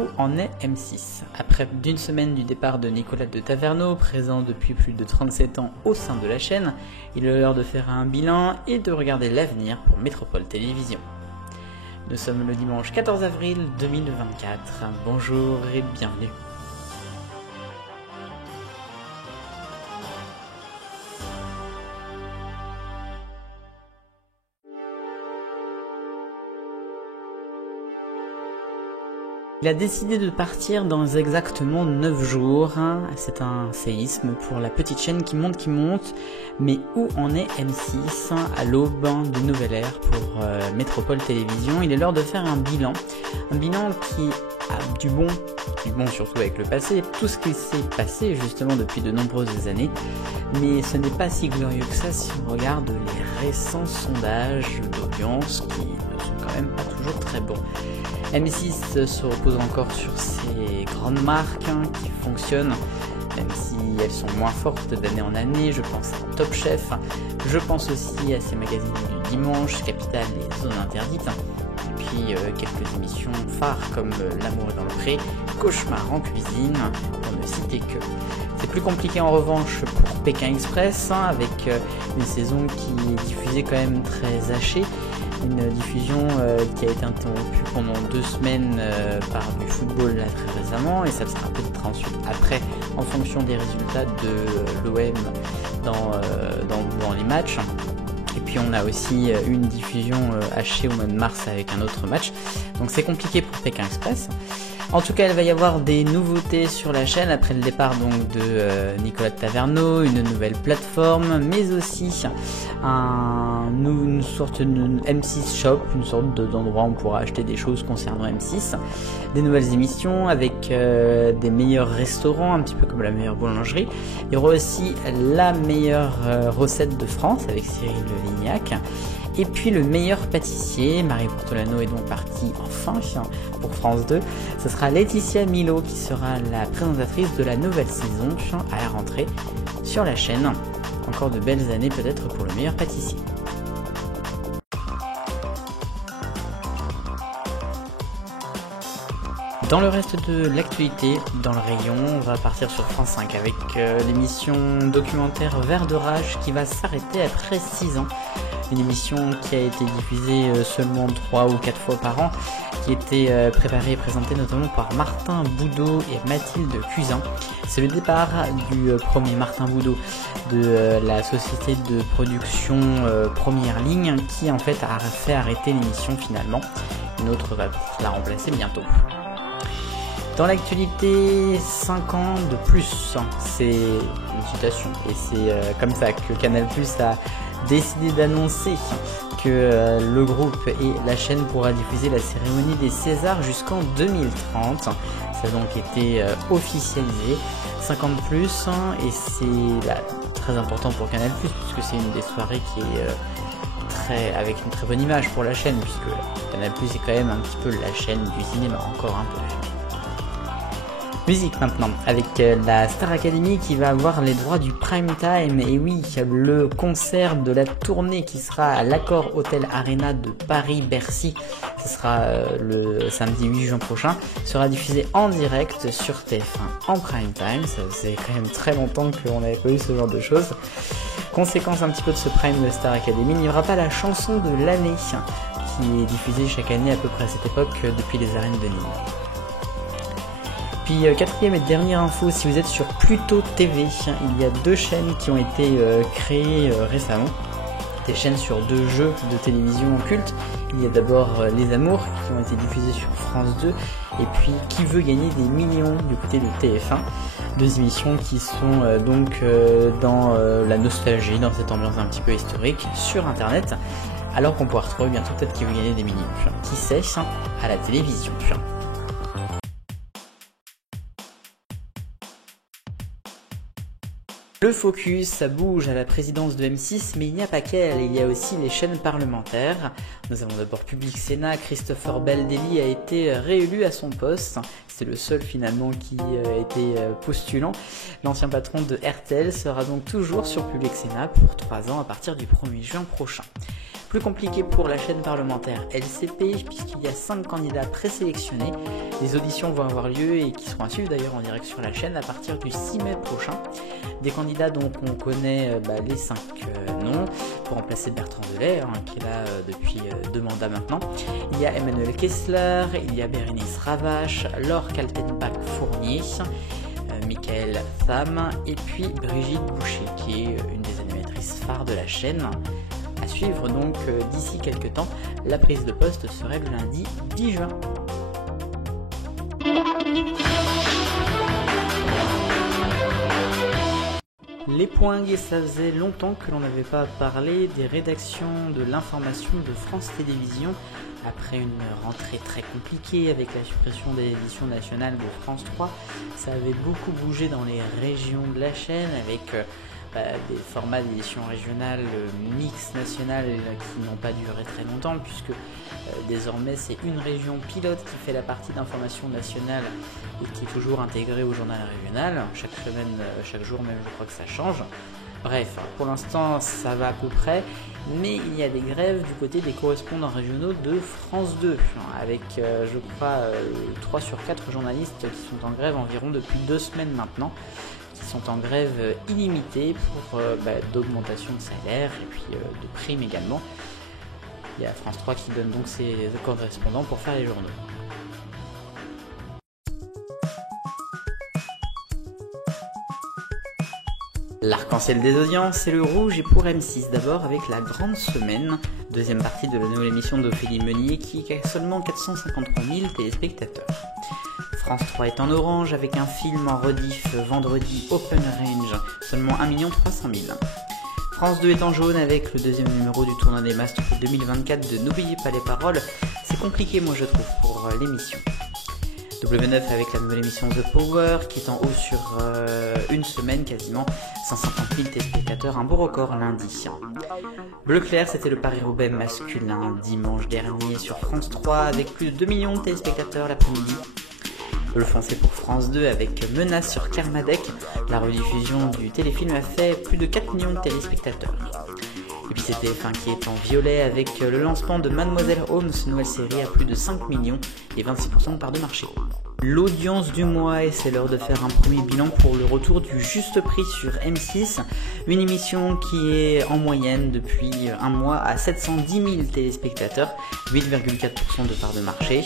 où en est M6? Après d'une semaine du départ de Nicolas de Taverneau, présent depuis plus de 37 ans au sein de la chaîne, il est l'heure de faire un bilan et de regarder l'avenir pour Métropole Télévisions. Nous sommes le dimanche 14 avril 2024. Bonjour et bienvenue. Il a décidé de partir dans exactement 9 jours. C'est un séisme pour la petite chaîne qui monte. Mais où en est M6 à l'aube d'une nouvelle ère pour Métropole Télévisions? Il est l'heure de faire un bilan. Un bilan qui a du bon surtout avec le passé, tout ce qui s'est passé justement depuis de nombreuses années. Mais ce n'est pas si glorieux que ça si on regarde les récents sondages d'audience qui ne sont quand même pas toujours très bons. M6 se repose encore sur ses grandes marques qui fonctionnent, même si elles sont moins fortes d'année en année. Je pense à Top Chef, je pense aussi à ses magazines du dimanche, Capital et Zone Interdite, et puis quelques émissions phares comme L'amour est dans le pré, Cauchemar en cuisine, pour ne citer que. C'est plus compliqué en revanche pour Pékin Express, avec une saison qui est diffusée quand même très hachée. Une diffusion qui a été interrompue pendant 2 semaines par du football là très récemment, et ça le sera peut-être ensuite après en fonction des résultats de l'OM dans les matchs. Et puis on a aussi une diffusion hachée au mois de mars avec un autre match, donc c'est compliqué pour Pékin Express. En tout cas, il va y avoir des nouveautés sur la chaîne après le départ donc de Nicolas de Taverneau, une nouvelle plateforme, mais aussi une sorte de M6 Shop, une sorte d'endroit où on pourra acheter des choses concernant M6, des nouvelles émissions avec des meilleurs restaurants, un petit peu comme la meilleure boulangerie. Il y aura aussi la meilleure recette de France avec Cyril Lignac. Et puis le meilleur pâtissier, Marie Portolano est donc partie enfin pour France 2. Ce sera Laetitia Milo qui sera la présentatrice de la nouvelle saison à la rentrée sur la chaîne. Encore de belles années peut-être pour le meilleur pâtissier. Dans le reste de l'actualité, dans le rayon, on va partir sur France 5 avec l'émission documentaire Vert de Rage qui va s'arrêter après 6 ans. Une émission qui a été diffusée seulement 3 ou 4 fois par an, qui était préparée et présentée notamment par Martin Boudot et Mathilde Cuisin. C'est le départ du premier Martin Boudot de la société de production Première Ligne qui en fait a fait arrêter l'émission finalement. Une autre va la remplacer bientôt. Dans l'actualité, 5 ans de plus, c'est une citation, et c'est comme ça que Canal+ a décidé d'annoncer que le groupe et la chaîne pourra diffuser la cérémonie des Césars jusqu'en 2030. Ça a donc été officialisé, 5 ans de plus, et c'est très important pour Canal+, puisque c'est une des soirées qui est avec une très bonne image pour la chaîne, puisque Canal+ est quand même un petit peu la chaîne du cinéma, encore un peu. Musique maintenant, avec la Star Academy qui va avoir les droits du prime time. Et oui, le concert de la tournée qui sera à l'Accor Hotel Arena de Paris-Bercy, ce sera le samedi 8 juin prochain, sera diffusé en direct sur TF1 en prime time. Ça faisait quand même très longtemps qu'on n'avait pas eu ce genre de choses. Conséquence un petit peu de ce prime de Star Academy, il n'y aura pas la chanson de l'année qui est diffusée chaque année à peu près à cette époque depuis les arènes de Nîmes. Puis quatrième et dernière info, si vous êtes sur Pluto TV, il y a 2 chaînes qui ont été créées récemment. Des chaînes sur 2 jeux de télévision cultes. Il y a d'abord Les Amours qui ont été diffusés sur France 2 et puis Qui veut gagner des millions du côté de TF1. 2 émissions qui sont donc dans la nostalgie, dans cette ambiance un petit peu historique sur internet, alors qu'on pourra retrouver bientôt peut-être Qui veut gagner des millions. Qui sait, à la télévision. Le focus, ça bouge à la présidence de M6, mais il n'y a pas qu'elle, il y a aussi les chaînes parlementaires. Nous avons d'abord Public Sénat, Christopher Baldelli a été réélu à son poste. C'est le seul finalement qui a été postulant. L'ancien patron de RTL sera donc toujours sur Public Sénat pour 3 ans à partir du 1er juin prochain. Plus compliqué pour la chaîne parlementaire LCP puisqu'il y a 5 candidats présélectionnés. Les auditions vont avoir lieu et qui seront à suivre d'ailleurs en direct sur la chaîne à partir du 6 mai prochain. Des candidats dont on connaît les 5 noms pour remplacer Bertrand Delay qui est là depuis 2 mandats maintenant. Il y a Emmanuel Kessler, il y a Bérénice Ravache, Laure Kaltenbach-Fournier, Michael Tham et puis Brigitte Boucher qui est une des animatrices phares de la chaîne. À suivre donc d'ici quelques temps, la prise de poste serait le lundi 10 juin. Les poingues, ça faisait longtemps que l'on n'avait pas parlé des rédactions de l'information de France Télévisions après une rentrée très compliquée avec la suppression des éditions nationales de France 3. Ça avait beaucoup bougé dans les régions de la chaîne avec des formats d'édition régionale mix nationale qui n'ont pas duré très longtemps puisque désormais c'est une région pilote qui fait la partie d'information nationale et qui est toujours intégrée au journal régional. Chaque semaine, chaque jour même je crois que ça change. Bref, pour l'instant ça va à peu près, mais il y a des grèves du côté des correspondants régionaux de France 2, avec je crois 3 sur 4 journalistes qui sont en grève environ depuis 2 semaines maintenant, qui sont en grève illimitée pour d'augmentation de salaire et puis de primes également. Il y a France 3 qui donne donc ses correspondants pour faire les journaux. L'arc-en-ciel des audiences, c'est le rouge et pour M6 d'abord avec la grande semaine, deuxième partie de la nouvelle émission d'Ophélie Meunier qui a seulement 453 000 téléspectateurs. France 3 est en orange avec un film en rediff vendredi Open Range, seulement 1 300 000. France 2 est en jaune avec le deuxième numéro du tournoi des Masters 2024 de N'oubliez pas les paroles, c'est compliqué moi je trouve pour l'émission. W9 avec la nouvelle émission The Power qui est en haut sur une semaine quasiment, 150 000 téléspectateurs, un beau record lundi. Bleu clair c'était le Paris-Roubaix masculin dimanche dernier sur France 3 avec plus de 2 millions de téléspectateurs l'après-midi. Bleu foncé pour France 2 avec Menace sur Kermadec, la rediffusion du téléfilm a fait plus de 4 millions de téléspectateurs. Et puis c'est TF1 qui est en violet avec le lancement de Mademoiselle Holmes, nouvelle série à plus de 5 millions et 26% de part de marché. L'audience du mois et c'est l'heure de faire un premier bilan pour le retour du Juste Prix sur M6, une émission qui est en moyenne depuis un mois à 710 000 téléspectateurs, 8,4% de part de marché.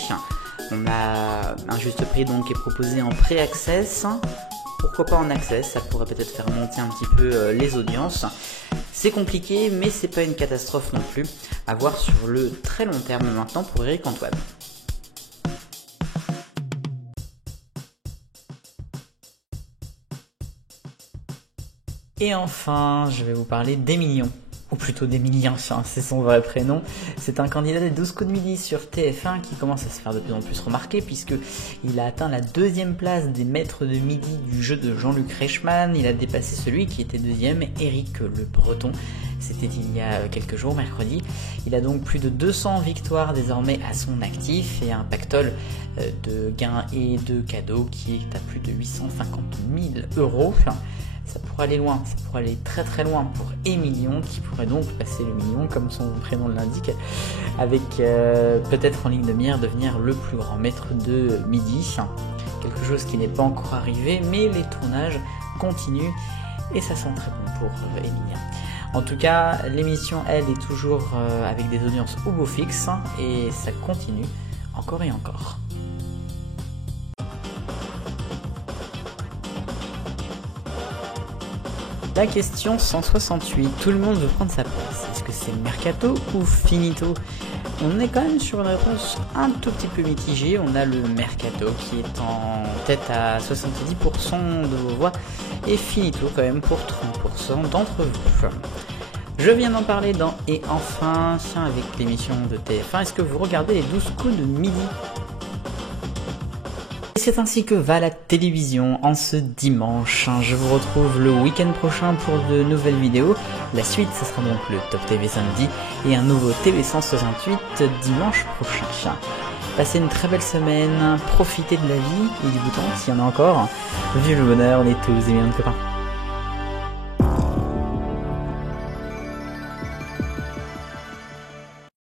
On a un Juste Prix donc qui est proposé en pré-access. Pourquoi pas en access, ça pourrait peut-être faire monter un petit peu les audiences. C'est compliqué, mais c'est pas une catastrophe non plus. À voir sur le très long terme maintenant pour Eric Antoine. Et enfin, je vais vous parler d'Emilien. Ou plutôt d'Emilien, c'est son vrai prénom. C'est un candidat des 12 coups de midi sur TF1 qui commence à se faire de plus en plus remarquer puisqu'il a atteint la 2e place des maîtres de midi du jeu de Jean-Luc Reichmann. Il a dépassé celui qui était 2e, Éric Le Breton. C'était il y a quelques jours, mercredi. Il a donc plus de 200 victoires désormais à son actif et un pactole de gains et de cadeaux qui est à plus de 850 000 €. Ça pourrait aller loin, ça pourrait aller très très loin pour Emilien qui pourrait donc passer le million comme son prénom l'indique avec peut-être en ligne de mire devenir le plus grand maître de midi. Quelque chose qui n'est pas encore arrivé mais les tournages continuent et ça sent très bon pour Emilien. En tout cas l'émission elle est toujours avec des audiences au beau fixe et ça continue encore et encore. La question 168, tout le monde veut prendre sa place. Est-ce que c'est mercato ou finito? On est quand même sur une réponse un tout petit peu mitigée. On a le mercato qui est en tête à 70% de vos voix et finito quand même pour 30% d'entre vous. Je viens d'en parler dans Et enfin, avec l'émission de TF1. Est-ce que vous regardez les 12 coups de midi? C'est ainsi que va la télévision en ce dimanche. Je vous retrouve le week-end prochain pour de nouvelles vidéos. La suite, ce sera donc le Top TV samedi et un nouveau TV 168 dimanche prochain. Passez une très belle semaine, profitez de la vie, il est du temps s'il y en a encore. Vive le bonheur, on est tous des millions de copains.